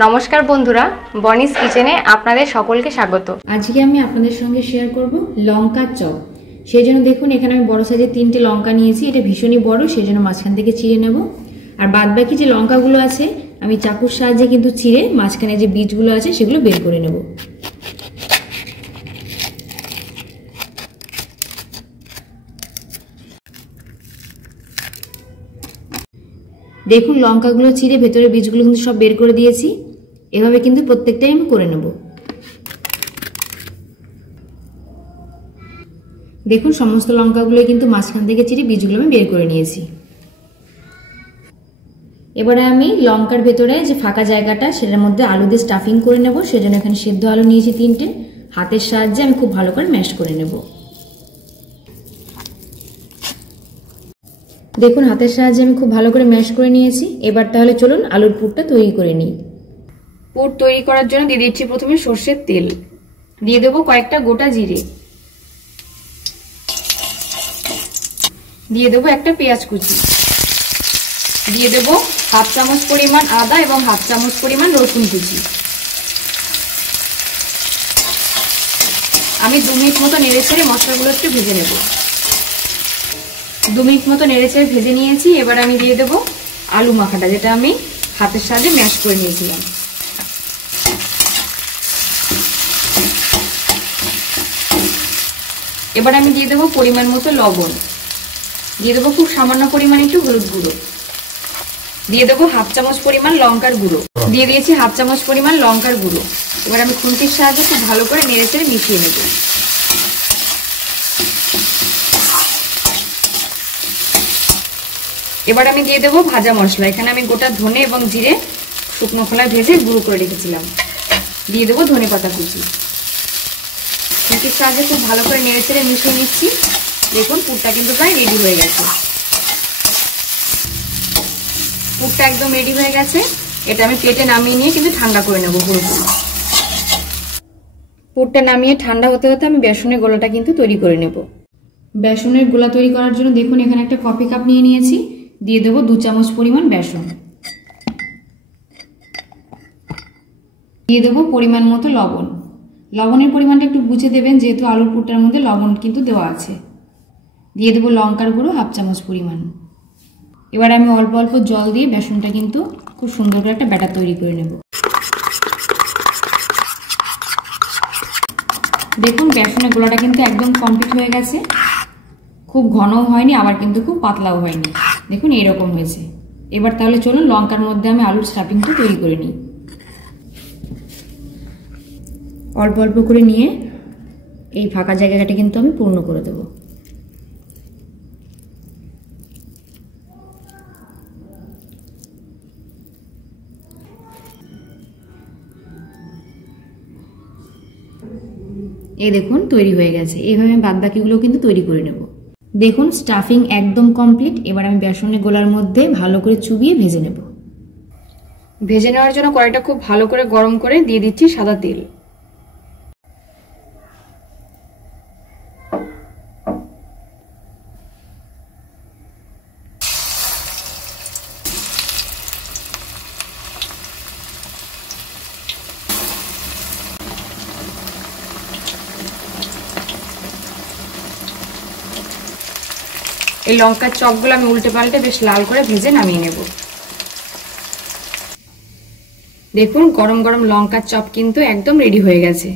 নমস্কার বন্ধুরা, বনিস কিচেনে আপনাদের সকলকে স্বাগত। আজকে আমি আপনাদের সঙ্গে শেয়ার করব লঙ্কার চপ। সেই জন্য দেখুন এখানে আমি বড় সাইজের 3টে লঙ্কা নিয়েছি। এটা ভীষণই বড়, সেই জন্য মাঝখান থেকে চিড়ে নেব। আর বাদ বাকি যে লঙ্কাগুলো আছে আমি চাকুর সাহায্যে কিন্তু চিড়ে মাঝখানে যে বীজগুলো আছে সেগুলো বের করে নেব। দেখুন লঙ্কাগুলো চিড়ে ভেতরে বীজগুলো কিন্তু সব বের করে দিয়েছি। এভাবে কিন্তু প্রত্যেকটাই আমি করে নেব। দেখুন সমস্ত লঙ্কাগুলো কিন্তু মাঝখান থেকে চিড়ে বীজগুলো আমি বের করে নিয়েছি। এবারে আমি লঙ্কার ভেতরে যে ফাঁকা জায়গাটা সেটার মধ্যে আলু দিয়ে স্টাফিং করে নেব। সেজন্য এখানে সেদ্ধ আলু নিয়েছি 3টে। হাতের সাহায্যে আমি খুব ভালো করে ম্যাশ করে নেব। দেখুন হাতের সাহায্যে আমি খুব ভালো করে ম্যাশ করে নিয়েছি। এবার তাহলে চলুন আলুর পুরটা তৈরি করে নিই। পুর তৈরি করার জন্য দিয়ে দিচ্ছি প্রথমে সর্ষের তেল, দিয়ে দেবো কয়েকটা গোটা জিরে, দিয়ে দেবো একটা পেঁয়াজ কুচি, দিয়ে দেবো হাফ চামচ পরিমাণ আদা এবং হাফ চামচ পরিমাণ রসুন কুচি। আমি 2 মিনিট মতো নেড়েচেড়ে মশলাগুলো একটু ভেজে নেব। 2 মিনিট মতো নেড়েচেড়ে ভেজে নিয়েছি। এবার আমি দিয়ে দেবো আলু মাখাটা, যেটা আমি হাতের সাহায্যে ম্যাশ করে নিয়েছিলাম। এবার আমি দিয়ে দেবো পরিমাণ মতো লবণ, দিয়ে দেবো খুব সামান্য পরিমাণ একটু হলুদ গুঁড়ো, দিয়ে দেবো হাফ চামচ পরিমাণ লঙ্কার গুঁড়ো, দিয়ে দিয়েছি হাফ চামচ পরিমাণ লঙ্কার গুঁড়ো। এবার আমি খুন্তির সাহায্যে খুব ভালো করে নেড়েচেড়ে মিশিয়ে নেব। এবার আমি দিয়ে দেবো ভাজা মশলা। এখানে আমি গোটা ধনে এবং জিরে শুকনো খোলায় ভেজে গুঁড়ো করে রেখেছিলাম। দিয়ে দেবো ধনে পাতা কুচি। খুন্তির সাহায্যে খুব ভালো করে নেড়েচেড়ে মিশিয়ে নিচ্ছি। দেখুন পুরটা কিন্তু প্রায় রেডি হয়ে গেছে। পুরটা একদম রেডি হয়ে গেছে। এটা আমি প্লেটে নামিয়ে নিয়ে কিন্তু ঠান্ডা করে নেবো পুরোপুরি। পুরটা নামিয়ে ঠান্ডা হতে হতে আমি বেসনের গোলাটা কিন্তু তৈরি করে নেব। বেসনের গোলা তৈরি করার জন্য দেখুন এখানে একটা কফি কাপ নিয়ে নিয়েছি। দিয়ে দেবো 2 চামচ পরিমাণ বেসন, দিয়ে দেবো পরিমাণ মতো লবণ। লবণের পরিমাণটা একটু বুঝে দেবেন, যেহেতু আলুর পুরটার মধ্যে লবণ কিন্তু দেওয়া আছে। দিয়ে দেবো লঙ্কার গুঁড়ো হাফ চামচ পরিমাণ। এবার আমি অল্প অল্প জল দিয়ে বেসনটা কিন্তু খুব সুন্দর করে একটা ব্যাটার তৈরি করে নেব। দেখুন বেসনের গোলাটা কিন্তু একদম কমপ্লিট হয়ে গেছে। খুব ঘনও হয়নি, আবার কিন্তু খুব পাতলাও হয়নি। দেখুন এইরকম হয়েছে। এবার তাহলে চলুন লঙ্কার মধ্যে আমি আলুর স্টাফিংটা তৈরি করে নিই। অল্প অল্প করে নিয়ে এই ফাঁকা জায়গাটা কিন্তু আমি পূর্ণ করে দেব। এই দেখুন তৈরি হয়ে গেছে। এইভাবে আমি বাদ বাকিগুলো কিন্তু তৈরি করে নেব। দেখুন স্টাফিং একদম কমপ্লিট। এবার আমি বেসনের গোলার মধ্যে ভালো করে চুবিয়ে ভেজে নেব। ভেজে নেওয়ার জন্য কড়াইটা খুব ভালো করে গরম করে দিয়ে দিচ্ছি সাদা তেল। এই লঙ্কার চপগুলো আমি উল্টে পাল্টে বেশ লাল করে ভেজে নামিয়ে নেব। দেখুন গরম গরম লঙ্কার চপ কিন্তু একদম রেডি হয়ে গেছে।